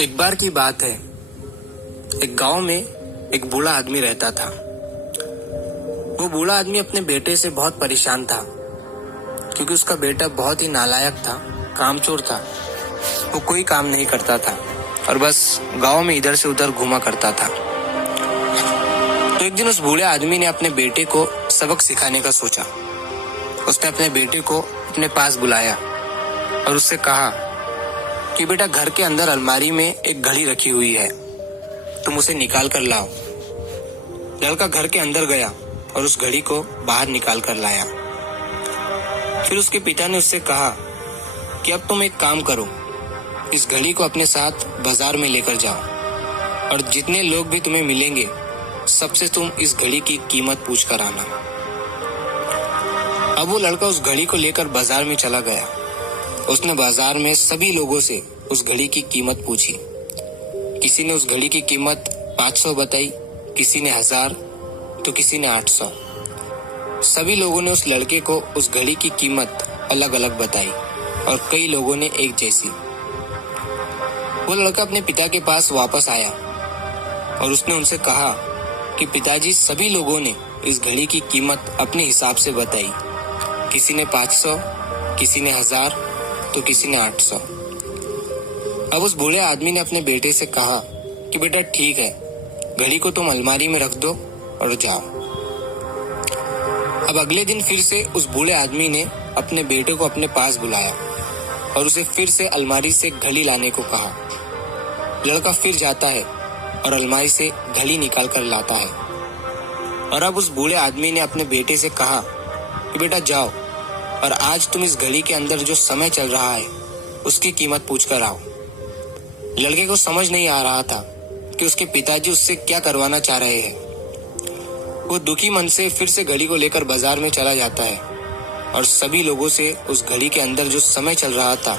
एक बार की बात है। एक गांव में एक बूढ़ा आदमी रहता था। वो बूढ़ा आदमी अपने बेटे से बहुत परेशान था, क्योंकि उसका बेटा बहुत ही नालायक था, कामचोर था। वो कोई काम नहीं करता था और बस गांव में इधर से उधर घूमा करता था। तो एक दिन उस बूढ़े आदमी ने अपने बेटे को सबक सिखाने का सोचा। उसने अपने बेटे को अपने पास बुलाया और उससे कहा कि बेटा, घर के अंदर अलमारी में एक घड़ी रखी हुई है, तुम उसे निकाल कर लाओ। लड़का घर के अंदर गया और उस घड़ी को बाहर निकाल कर लाया। फिर उसके पिता ने उससे कहा कि अब तुम एक काम करो, इस घड़ी को अपने साथ बाजार में लेकर जाओ और जितने लोग भी तुम्हें मिलेंगे सबसे तुम इस घड़ी की कीमत पूछ कर आना। अब वो लड़का उस घड़ी को लेकर बाजार में चला गया। उसने बाजार में सभी लोगों से उस घड़ी की कीमत पूछी। किसी ने उस घड़ी की कीमत 500 बताई, किसी ने 1000, तो किसी ने 800। सभी लोगों ने उस लड़के को उस घड़ी की कीमत अलग अलग बताई और कई लोगों ने एक जैसी। वो लड़का अपने पिता के पास वापस आया और उसने उनसे कहा कि पिताजी, सभी लोगों ने इस घड़ी की कीमत अपने हिसाब से बताई। किसी ने 500, किसी ने 1000, तो किसी ने 800। अब उस बूढ़े आदमी ने अपने बेटे से कहा कि बेटा ठीक है, घड़ी को तुम अलमारी में रख दो और जाओ। अब अगले दिन फिर से उस बूढ़े आदमी ने अपने बेटे को अपने पास बुलाया और उसे फिर से अलमारी से घड़ी लाने को कहा। लड़का फिर जाता है और अलमारी से घड़ी निकाल कर लाता है। और अब उस बूढ़े आदमी ने अपने बेटे से कहा कि बेटा जाओ और आज तुम इस घड़ी के अंदर जो समय चल रहा है उसकी कीमत पूछ कर आओ। लड़के को समझ नहीं आ रहा था कि उसके पिताजी उससे क्या करवाना चाह रहे हैं। वो दुखी मन से फिर से घड़ी को लेकर बाजार में चला जाता है और सभी लोगों से उस घड़ी के अंदर जो समय चल रहा था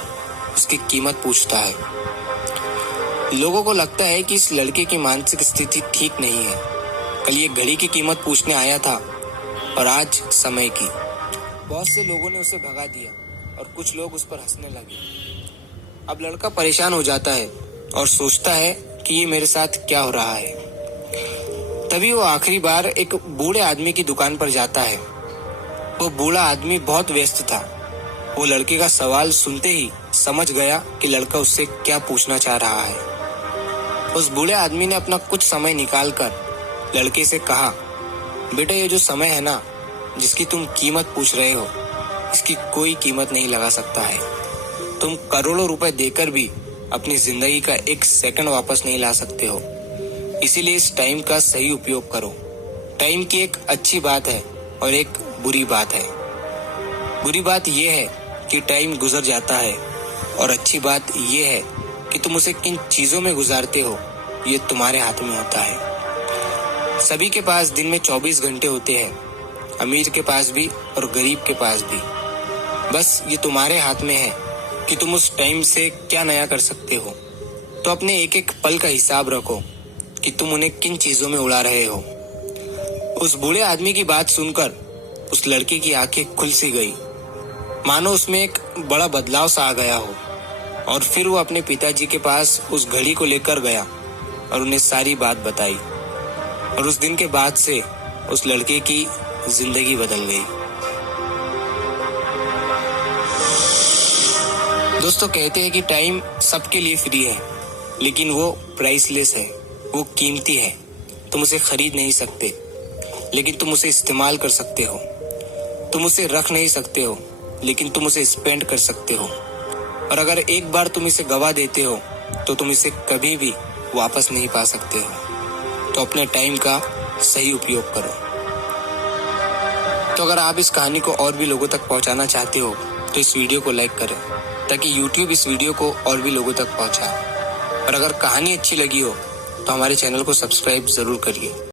उसकी कीमत पूछता है। लोगों को लगता है कि इस लड़के की मानसिक स्थिति ठीक नहीं है। कल ये घड़ी की कीमत पूछने आया था और आज समय की। बहुत से लोगों ने उसे भगा दिया और कुछ लोग उस पर हंसने लगे। अब लड़का परेशान हो जाता है और सोचता है कि ये मेरे साथ क्या हो रहा है। तभी वो आखिरी बार एक बूढ़े आदमी की दुकान पर जाता है। वो बूढ़ा आदमी बहुत व्यस्त था। वो लड़के का सवाल सुनते ही समझ गया कि लड़का उससे क्या पूछना चाह रहा है। उस बूढ़े आदमी ने अपना कुछ समय निकालकर लड़के से कहा, बेटा, ये जो समय है ना, जिसकी तुम कीमत पूछ रहे हो, इसकी कोई कीमत नहीं लगा सकता है। तुम करोड़ों रुपए देकर भी अपनी जिंदगी का एक सेकंड वापस नहीं ला सकते हो। इसीलिए इस टाइम का सही उपयोग करो। टाइम की एक अच्छी बात है और एक बुरी बात है। बुरी बात यह है कि टाइम गुजर जाता है और अच्छी बात यह है कि तुम उसे किन चीजों में गुजारते हो, ये तुम्हारे हाथ में होता है। सभी के पास दिन में 24 घंटे होते हैं, अमीर के पास भी और गरीब के पास भी। बस ये तुम्हारे हाथ में है कि तुम उस टाइम से क्या नया कर सकते हो। तो अपने एक एक पल का हिसाब रखो कि तुम उन्हें किन चीजों में उड़ा रहे हो। उस बूढ़े आदमी की बात सुनकर उस लड़के की आंखें खुल सी गई, मानो उसमें एक बड़ा बदलाव सा आ गया हो। और फिर वो अपने पिताजी के पास उस घड़ी को लेकर गया और उन्हें सारी बात बताई। और उस दिन के बाद से उस लड़के की जिंदगी बदल गई। दोस्तों, कहते हैं कि टाइम सबके लिए फ्री है, लेकिन वो प्राइसलेस है, वो कीमती है। तुम उसे खरीद नहीं सकते, लेकिन तुम उसे इस्तेमाल कर सकते हो। तुम उसे रख नहीं सकते हो, लेकिन तुम उसे स्पेंड कर सकते हो। और अगर एक बार तुम इसे गवा देते हो तो तुम इसे कभी भी वापस नहीं पा सकते हो। तो अपने टाइम का सही उपयोग करो। तो अगर आप इस कहानी को और भी लोगों तक पहुंचाना चाहते हो तो इस वीडियो को लाइक करें, ताकि YouTube इस वीडियो को और भी लोगों तक पहुंचाए। और अगर कहानी अच्छी लगी हो तो हमारे चैनल को सब्सक्राइब जरूर करिए।